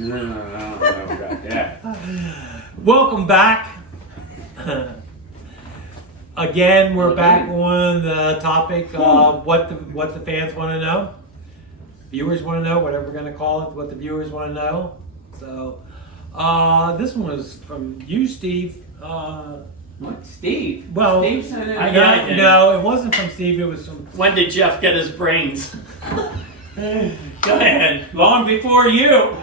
No, I don't know about that. Welcome back. Again, we're back on the topic of what the fans want to know. Viewers want to know, whatever we're going to call it, what the viewers want to know. So, this one was from you, Steve. What, Steve? Well, Steve sent it. no, it wasn't from Steve. It was from. When did Jeff get his brains? Go ahead. Long before you.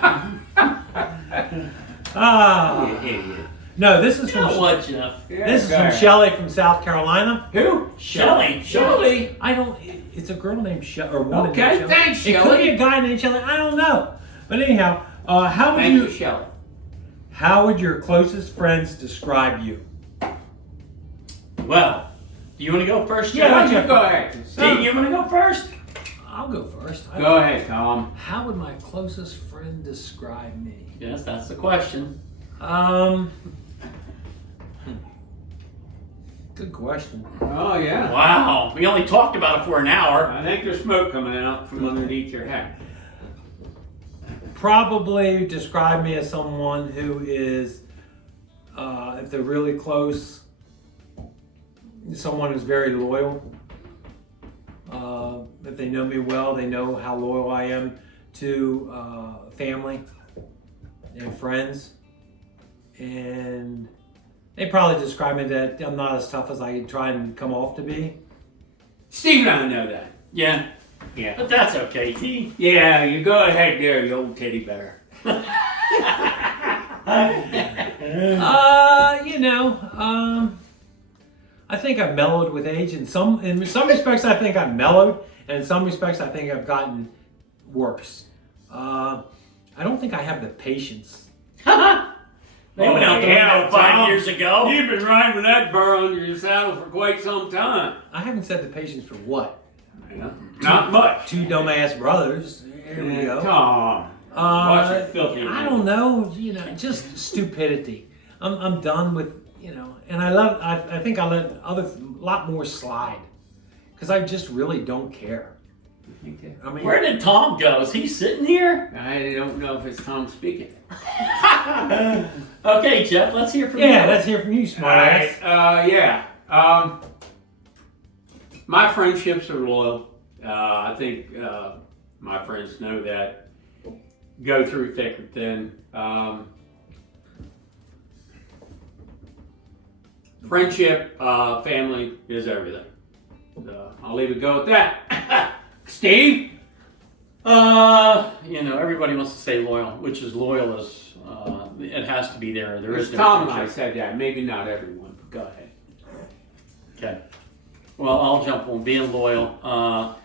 You idiot. No, this is You know from. what, Jeff? This is from Shelley from South Carolina. Who? Shelley. Shelley. I don't. It's a girl named Shelley or woman Okay, named Shelley. thanks, It could be Shelley. a guy named Shelley. I don't know. But anyhow, Thank you, Shelley. how would your closest friends describe you? Well, do you want to go first, Yeah, Jeff? Why don't you go ahead? Steve, you want to go first? I'll go first. Go ahead, Tom. How would my closest friend describe me? Yes, that's the question. Good question. Oh, yeah. Wow, we only talked about it for an hour. I think there's smoke coming out from underneath your hat. Probably describe me as someone who is, if they're really close, someone who's very loyal. If they know me well, they know how loyal I am to family and friends. And they probably describe me that I'm not as tough as I try and come off to be. Steve and I know that. Yeah, Yeah. but that's okay, T. Yeah, you go ahead there, you old teddy bear. I think I've mellowed with age. In some respects, I think I've mellowed, and in some respects, I think I've gotten worse. I don't think I have the patience. They went out the window 5 years ago. You've been riding with that burr under your saddle for quite some time. I haven't said the patience for what? Yeah. Not much. Two dumbass brothers. Here we go. Tom. Watch your filthy I mouth. don't know. Just stupidity. I'm done with and I think I let a lot more slide because I just really don't care. I mean, Where did Tom go? Is he sitting here? I don't know if it's Tom speaking. Okay, Jeff, let's hear from you. yeah, let's hear from you, smartass. Yeah. My friendships are loyal. I think my friends know that. Go through thick or thin. Friendship, family is everything. I'll leave it go at that. Steve? Everybody wants to say loyal, which is loyal is, it has to be there. There is no Tom and I friendship. said that. Maybe not everyone, but go ahead. Okay. Well, I'll jump on being loyal.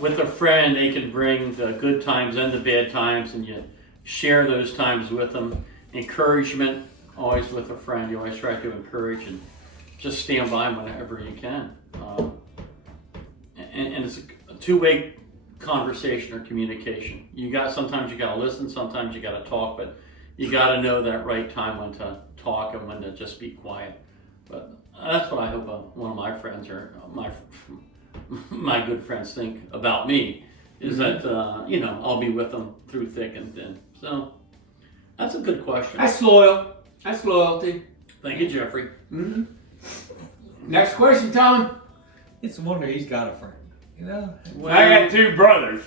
With a friend, they can bring the good times and the bad times, and you share those times with them. Encouragement, always with a friend. You always try to encourage and just stand by them whenever you can. And it's a two-way conversation or communication. Sometimes you got to listen, sometimes you got to talk, but you got to know that right time when to talk and when to just be quiet. But that's what I hope one of my friends or my good friends think about me is that I'll be with them through thick and thin. So that's a good question. That's loyal. That's loyalty. Thank you, Jeffrey. Mm-hmm. Next question, Tom. It's a wonder he's got a friend. Well, I got two brothers.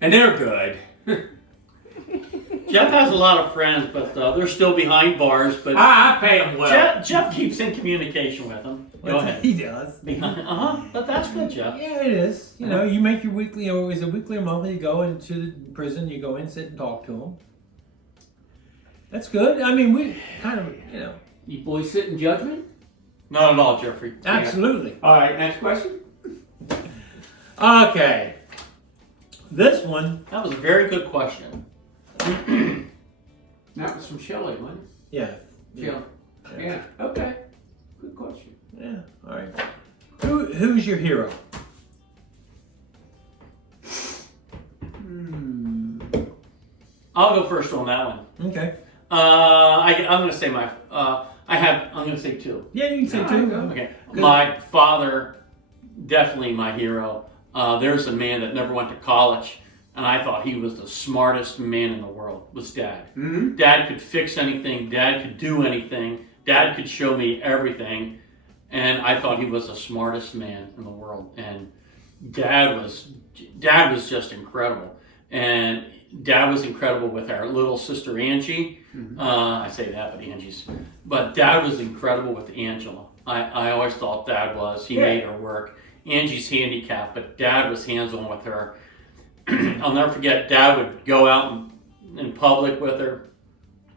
And they're good. Jeff has a lot of friends, but they're still behind bars. But I pay them well. Jeff keeps in communication with them. Go ahead. He does. But that's good, Jeff. Yeah, it is. You make your weekly, or is it weekly or monthly? You go into the prison, you go in, sit and talk to them. That's good. I mean, we kind of, You boys sit in judgment? Not at all, Jeffrey. absolutely. All right, next question. Okay. This one, That was a very good question. That was from Shelley, wasn't it? yeah. Shelley. Yeah. Okay. Good question. Yeah, all right. Who's your hero? I'll go first on that one. Okay. I'm going to say I'm going to say two. Yeah, you can say two. Okay. Good. My father, definitely my hero. There's a man that never went to college, and I thought he was the smartest man in the world, was Dad. Mm-hmm. Dad could fix anything. Dad could do anything. Dad could show me everything. And I thought he was the smartest man in the world. And Dad was just incredible. And Dad was incredible with our little sister Angie. Mm-hmm. I say that, but Dad was incredible with Angela. I always thought Dad was. He made her work. Angie's handicapped, but Dad was hands-on with her. I'll never forget, Dad would go out in public with her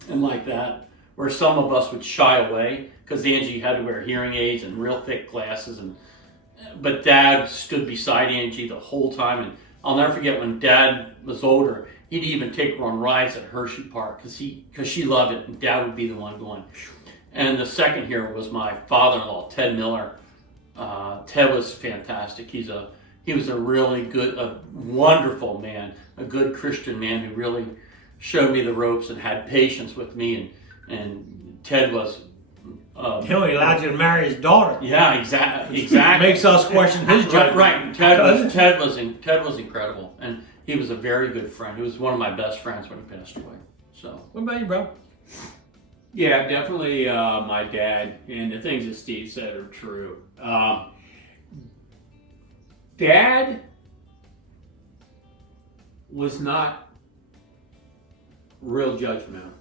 and like that, where some of us would shy away because Angie had to wear hearing aids and real thick glasses. But Dad stood beside Angie the whole time. And I'll never forget when Dad was older, he'd even take her on rides at Hershey Park because she loved it, and Dad would be the one going. And the second hero was my father-in-law, Ted Miller. Ted was fantastic. He was a really good, a wonderful man, a good Christian man who really showed me the ropes and had patience with me. And Ted was. He only allowed you to marry his daughter. Yeah, exactly. Makes us question his judgment. Right. Ted was incredible, and he was a very good friend. He was one of my best friends when he passed away. So. What about you, bro? Yeah, definitely my dad, and the things that Steve said are true. Dad was not real judgmental.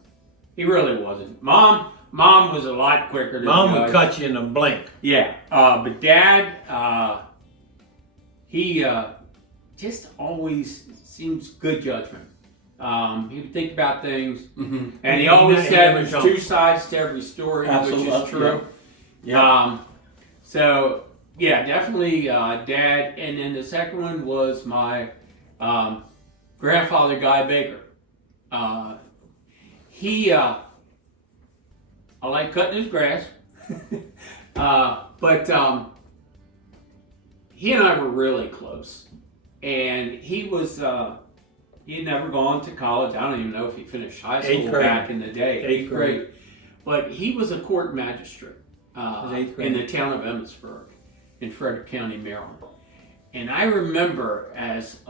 He really wasn't. Mom was a lot quicker than Mom would cut you in a blink. Yeah, but Dad, he just always seems good judgment. He would think about things, and he always said there's two sides to every story, Absolutely. which is true. Yeah. So yeah, definitely Dad, and then the second one was my grandfather, Guy Baker. I like cutting his grass, but he and I were really close, and he was. He had never gone to college. I don't even know if he finished high school back in the day. Eighth grade. But he was a court magistrate in the town of Emmitsburg in Frederick County, Maryland. And I remember as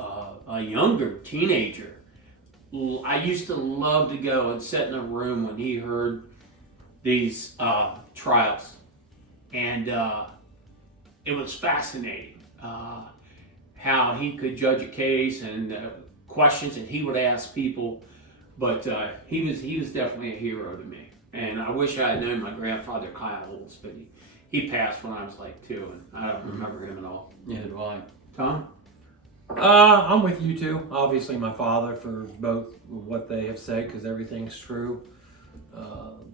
a younger teenager, I used to love to go and sit in a room when he heard these trials. And it was fascinating how he could judge a case and questions that he would ask people, but he was definitely a hero to me. And I wish I had known my grandfather Keilholtz, but he passed when I was like 2, and I don't remember him at all. Neither do I. Tom? I'm with you too. Obviously, my father for both what they have said, because everything's true.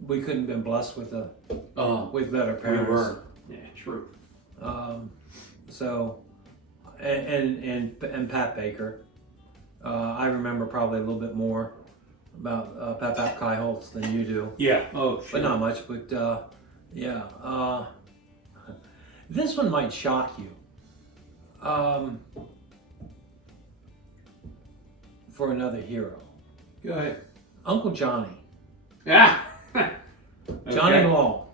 We couldn't have been blessed with better parents. We were. Yeah, true. So, and Pat Baker. I remember probably a little bit more about Pat Keilholtz than you do. Yeah. Oh, sure. But not much. But yeah. This one might shock you. For another hero. Go ahead. Uncle Johnny. Yeah. Johnny Law.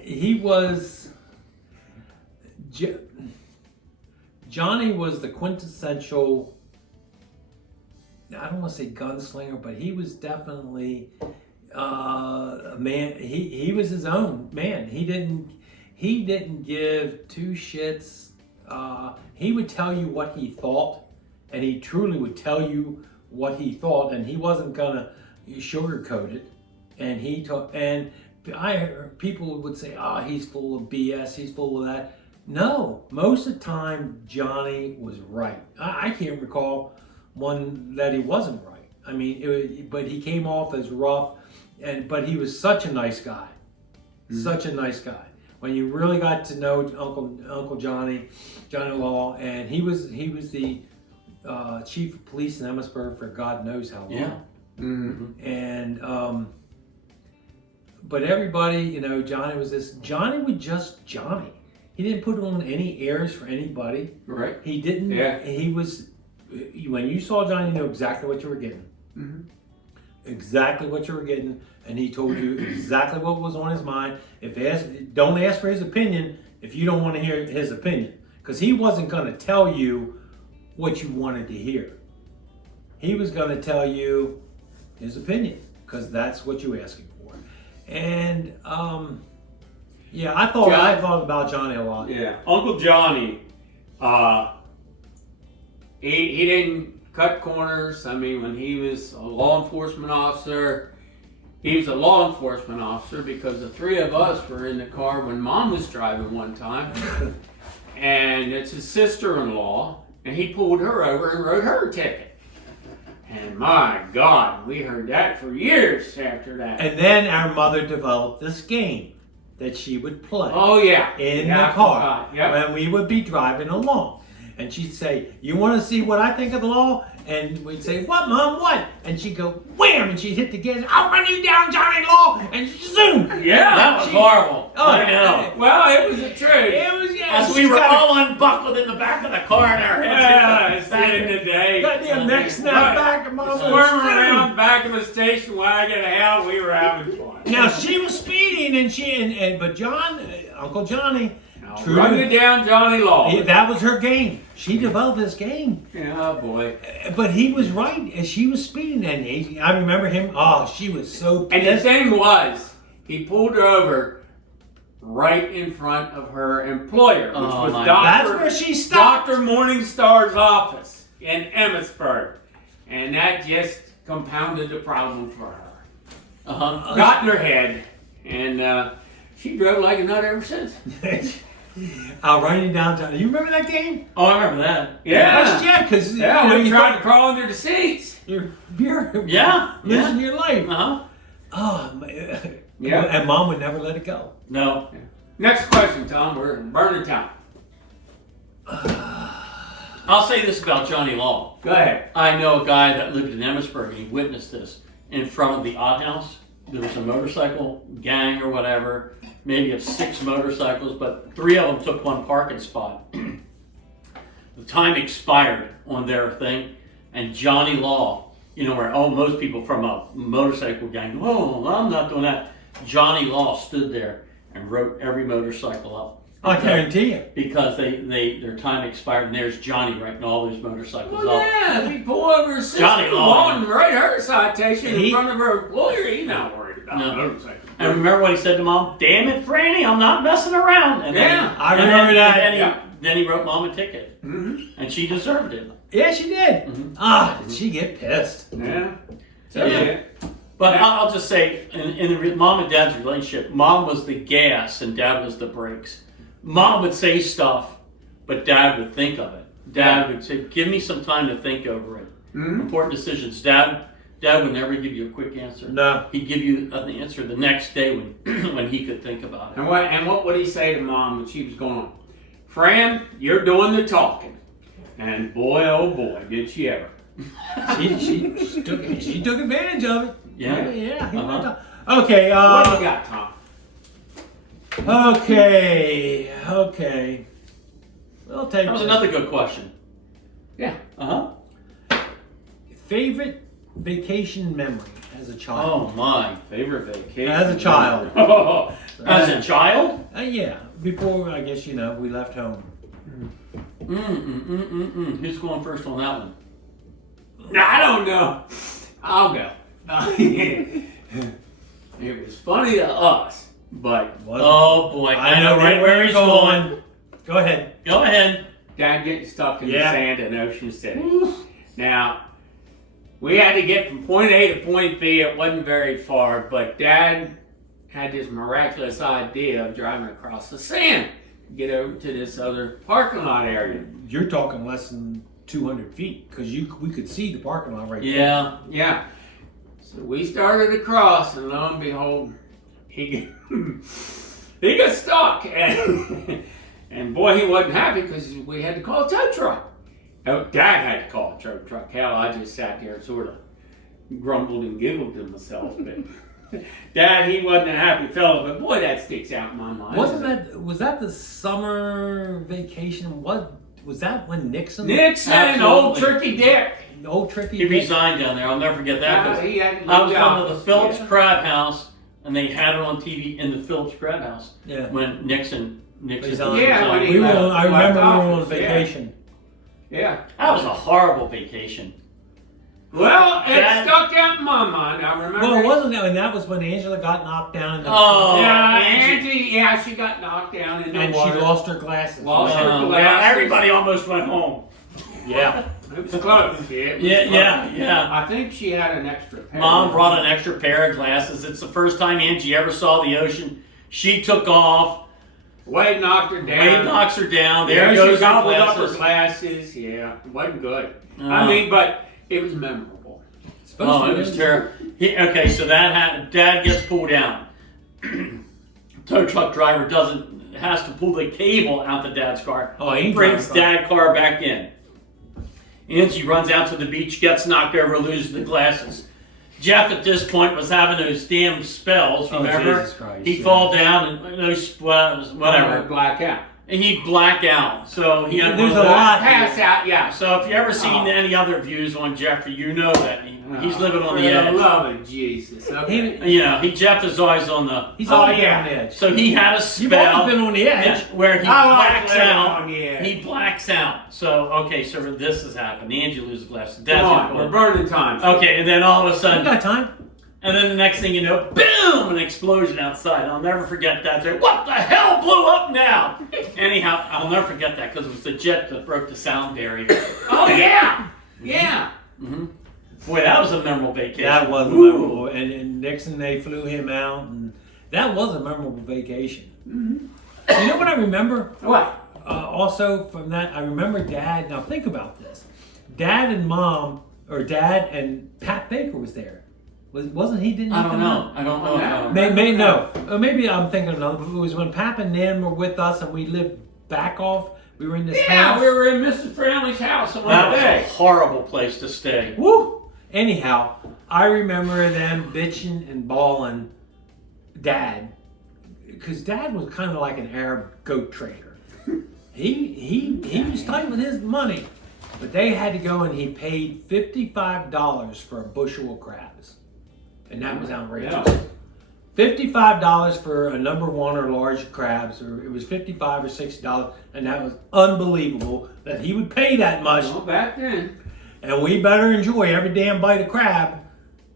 He was. Johnny was the quintessential. I don't want to say gunslinger, but he was definitely a man. He was his own man. He didn't give two shits. He would tell you what he thought, and he truly would tell you what he thought, and he wasn't gonna sugarcoat it. And people would say, he's full of BS. He's full of that. No, most of the time Johnny was right. I can't recall one that he wasn't right. I mean, but he came off as rough, but he was such a nice guy. Such a nice guy. When you really got to know Uncle Johnny Law, and he was the chief of police in Emmitsburg for God knows how long. Yeah. Mm-hmm. And but everybody, Johnny was this. Johnny was just Johnny. He didn't put on any airs for anybody. Right. He didn't. Yeah. He was. When you saw Johnny, you knew exactly what you were getting. Mm-hmm. Exactly what you were getting, and he told you exactly what was on his mind. Don't ask for his opinion if you don't want to hear his opinion, because he wasn't going to tell you what you wanted to hear. He was going to tell you his opinion because that's what you were asking for. And yeah, I thought about Johnny a lot. Yeah, Uncle Johnny, he didn't cut corners. I mean, when he was a law enforcement officer, he was a law enforcement officer because the three of us were in the car when Mom was driving one time, and it's his sister-in-law, and he pulled her over and wrote her a ticket. And my God, we heard that for years after that. And then our mother developed this game that she would play. Oh yeah, in yeah, the car yep. when we would be driving along. And she'd say, "You want to see what I think of the law?" And we'd say, "What, Mom, what?" And she'd go, wham, and she'd hit the gas. "I'll run you down, Johnny Law," and zoom. Yeah, that was horrible. Oh, I know. Well, it was a truth. It was, yeah. As we were all unbuckled in the back of the car and our heads Yeah, back in the day. Got the neck snap back, and Mom Squirming around back of the station wagon, hell, we were having fun. Now she was speeding, and but John, Uncle Johnny, Run you down, Johnny Law. that was her game. She developed this game. Yeah, boy. But he was right, and she was speeding, and I remember him. Oh, she was so pissed. And the thing was, he pulled her over right in front of her employer, which was That's where she stopped. Dr. Morningstar's office in Emmitsburg. And that just compounded the problem for her. Got in her head, and she drove like a nut ever since. I'll run you down. You remember that game? Oh, I remember that. Yeah, because we tried to crawl under the seats. You're losing your life. Oh, yeah. And Mom would never let it go. No. Yeah. Next question, Tom. We're in burning time. I'll say this about Johnny Law. Go ahead. I know a guy that lived in Emmitsburg, and he witnessed this. In front of the odd house, there was a motorcycle gang or whatever, maybe of 6 motorcycles, but 3 of them took one parking spot. The time expired on their thing, and Johnny Law, where most people from a motorcycle gang, "Oh, I'm not doing that." Johnny Law stood there and wrote every motorcycle up. I guarantee you. Because their time expired, and there's Johnny writing all those motorcycles Well, up. yeah, if he pull over his Johnny sister Law and write her a citation in front of her employer, he's not worried about motorcycles. And remember what he said to Mom? "Damn it, Franny, I'm not messing around." And I remember that. And then he wrote Mom a ticket, and she deserved it. Yeah, she did. Did she get pissed? Yeah. But I'll just say, in Mom and Dad's relationship, Mom was the gas and Dad was the brakes. Mom would say stuff, but Dad would think of it. Dad would say, "Give me some time to think over it." Important decisions. Dad would never give you a quick answer. No. He'd give you an answer the next day when he could think about it. And what would he say to Mom when she was going, "Fran, you're doing the talking." And boy, oh boy, did she ever. she took advantage of it. Yeah. Okay. What do you got, Tom? Okay. We'll take That was another good question. Yeah. Favorite vacation memory as a child? Oh my. Favorite vacation? As a child. As a child? Yeah. Before, I guess, we left home. Who's going first on that one? I don't know. I'll go. It was funny to us, but oh boy, I know right where he's going. Go ahead. Go ahead. Dad getting stuck in the sand in Ocean City. Now, we had to get from point A to point B. It wasn't very far, but Dad had this miraculous idea of driving across the sand to get over to this other parking lot area. You're talking less than 200 feet because we could see the parking lot right there. Yeah. So we started across, and lo and behold, he got stuck, and boy, he wasn't happy because we had to call a tow truck. Oh, Dad had to call a tow truck. Hell, I just sat there and sort of grumbled and giggled to myself. But Dad, he wasn't a happy fellow. But boy, that sticks out in my mind. Was that the summer vacation? What was that when Nixon? Old Tricky Dick. Old Tricky He Dick. resigned down there. I'll never forget that. I was going to the Phillips Crab House, and they had it on TV in the Phillips Crab House. Yeah. When Nixon. I remember we left were on office, vacation. Yeah. That was a horrible vacation. Well, it Dad- stuck out in my mind. I remember. Well, it wasn't that, and that was when Angela got knocked down in the Oh, Yeah, Angie. Angie. Yeah, she got knocked down in the and water. she lost her glasses. Lost her Well, glasses. everybody almost went home. Yeah. It was close. Yeah, it was Yeah, close. yeah. I think she had an extra pair. Mom brought an extra pair of glasses. It's the first time Angie ever saw the ocean. She took off. Wade knocked her down. Wade knocks her down. There Yeah, goes she her gobbled up her glasses. glasses. Yeah, it wasn't good. Oh. I mean, but it was memorable. Oh, it was terrible. Okay, so Dad gets pulled down. Tow truck driver has to pull the cable out the Dad's car. Oh, he brings drives Dad's car back in. Angie runs out to the beach, gets knocked over, loses the glasses. Jeff at this point was having those damn spells. Remember? Jesus Christ, He'd yeah. fall down and those whatever, Blackout. and he'd black out. So he had There's one of a those- lot. Pass out. Yeah. So if you ever seen Oh. any other views on Jeffrey, you know that he's living on the For edge. love of Jesus. Okay. Jeff is always on the. He's Oh, always yeah. on the edge. So he had a You've spell always been on the edge. where he I like blacks living out. on the edge. He blacks out. So okay, so this has happened. Angie loses glasses. Come Dad's on, gonna we're go. burning time. Okay, and then all of a We sudden, got time. and then the next thing you know, boom, an explosion outside. I'll never forget that. Say, what the hell blew up now? Anyhow, I'll never forget that because it was the jet that broke the sound barrier. Oh yeah. Yeah. hmm Boy, that was a memorable vacation. That was Woo. memorable. And Nixon, they flew him out, and that was a memorable vacation. You know what I remember? What? Also from that, I remember Dad. Now think about this: Dad and Mom, or Dad and Pat Baker was there. Wasn't he? Didn't he I don't come know. out? I don't know. No. Maybe I'm thinking another. It was when Pap and Nan were with us, and we lived back off. We were in this Yeah, house. we were in Mr. Framley's house on That one was a day. horrible place to stay. Woo! Anyhow, I remember them bitching and bawling, Dad, because Dad was kind of like an Arab goat trader. He was tight with his money, but they had to go and he paid $55 for a bushel of crabs, and that was outrageous. Yeah. $55 for a number one or large crabs, or it was $55 or $60, and that was unbelievable that he would pay that much. Well, back then. And we better enjoy every damn bite of crab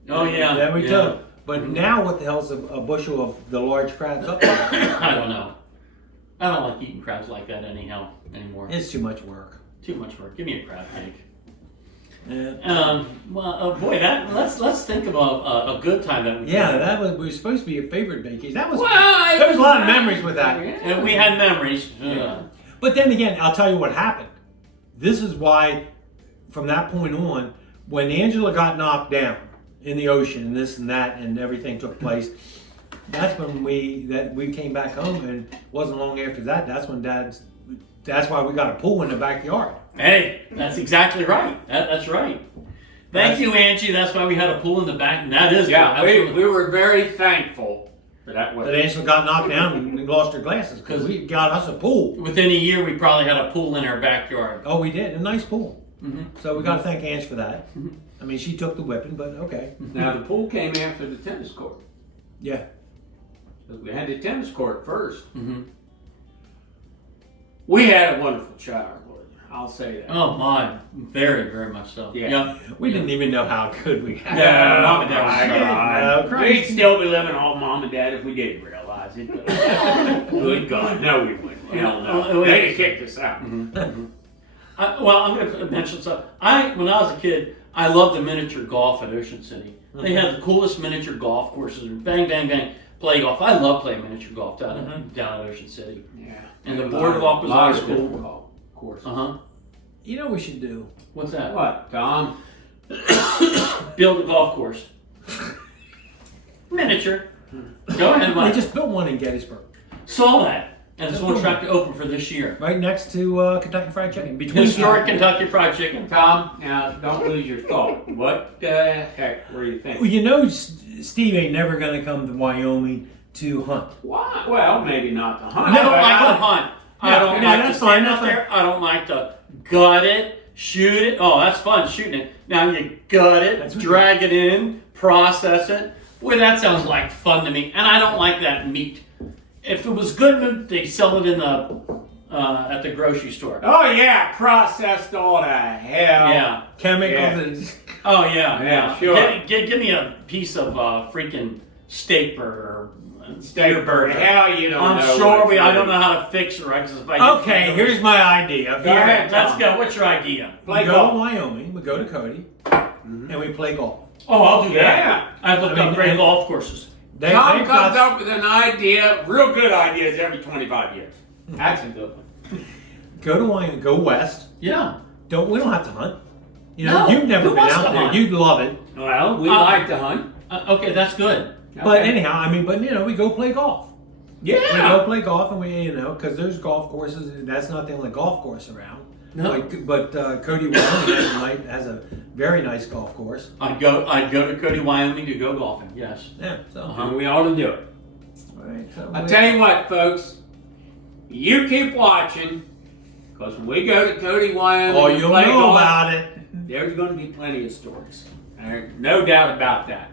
Oh yeah. that we yeah. took. But now, what the hell's a bushel of the large crabs up there? I don't know. I don't like eating crabs like that anymore. It's too much work. Too much work. Give me a crab cake. Yeah, Boy, let's think of a good time that we was supposed to be a favorite vacation. That was Well, there was a lot of memories with that. Yeah. And we had memories. Yeah. But then again, I'll tell you what happened. This is why, from that point on, when Angela got knocked down in the ocean, and this and that, and everything took place, that's when we came back home, and it wasn't long after that. That's when That's why we got a pool in the backyard. Hey, that's exactly right. That's right. Thank you, Angie. That's why we had a pool in the back, and that is Yeah, absolutely- we were very thankful for that But weather. Angela got knocked down and lost her glasses because we got us a pool. Within a year, we probably had a pool in our backyard. Oh, we did. A nice pool. Mm-hmm. So we got to thank Ange for that. I mean, she took the whipping, but okay. Now the pool came after the tennis court. Yeah. 'Cause we had the tennis court first. Mm-hmm. We had a wonderful childhood. I'll say that. Oh my, very, very much so. Yeah. Yep. We didn't even know how good we had. Yeah, Mom and Dad my was God. No, We'd Christ. still be living off Mom and Dad if we didn't realize it. Good God, no, we wouldn't. Hell no. They'd have kicked us out. Well, I'm going to mention something. When I was a kid, I loved the miniature golf at Ocean City. They had the coolest miniature golf courses. Bang, bang, bang. Play golf. I love playing miniature golf down at Ocean City. Yeah. And the boardwalk was always cool. Of course. Uh-huh. You know what we should do? What's that? What, Tom? Build a golf course. Miniature. Go ahead, We Mike. just built one in Gettysburg, Saw that. And it's on track to open for this year. right next to Kentucky Fried Chicken. Between Historic Kentucky Fried Chicken. Tom, now don't lose your thought. What the heck were you Well, thinking? you know, Steve ain't never gonna come to Wyoming to hunt. Why? Well, maybe not the hunt. I don't but like to hunt. I Yeah, don't yeah, like to that's stand fine, out that's there. I don't like to gut it, shoot it. Oh, that's fun, shooting it. Now you gut it, That's drag it in, process it. Boy, that sounds like fun to me. And I don't like that meat. If it was good meat, they sell it in a at the grocery store. Oh yeah, processed all the hell. Yeah. Chemicals. Oh yeah. Yeah, sure. Give me a piece of freaking steak burger. Steak burger. Hell, you don't know. I'm sure what I it's don't know like. how to fix it, right? 'Cause if I Okay, here's my idea. Go ahead, Let's Tom. go. What's your idea? We Play go golf. to Wyoming, we go to Cody, and we play golf. Oh, I'll do that. Yeah. I've looked I mean, up great and- golf courses. Tom they've comes got- up with an idea, real good ideas every 25 years. That's a good one. Go to Wyoming, go west. Yeah. We don't have to hunt. You know, No, you've never who been wants out to there. hunt? You'd love it. Well, we like to hunt. Okay, that's good. But Okay. anyhow, I mean, we go play golf. We Yeah. go play golf, and because there's golf courses. That's not the only golf course around. No. But Cody, Wyoming has a very nice golf course. I'd go to Cody, Wyoming to go golfing. Yes. Yeah. So, And we ought to do it. all right, so I'll tell you what, folks. You keep watching, because when we go to Cody, Wyoming, oh, and you'll play know golf, about it. there's going to be plenty of stories. There's no doubt about that.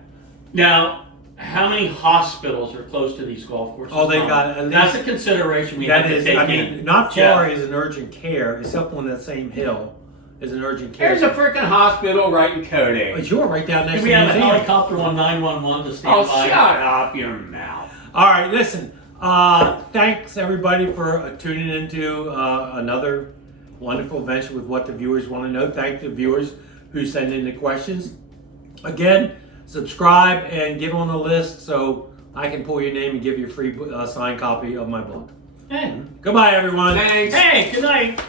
Now, how many hospitals are close to these golf courses? Oh, they've Tom? got at That's a least- consideration we That have to is, take I in. mean, not Jeff. far is an urgent care. It's up on that same hill. Is an urgent care. There's a freaking hospital right in Cody. But you're right down next Do to we the have a museum. helicopter on 911 to stand Oh, by? shut up your mouth. All right, listen. Thanks everybody for tuning into another wonderful adventure with what the viewers want to know. Thank the viewers who send in the questions. Again, subscribe and get on the list so I can pull your name and give you a free signed copy of my book. Hey. Goodbye, everyone. Thanks. Hey, good night.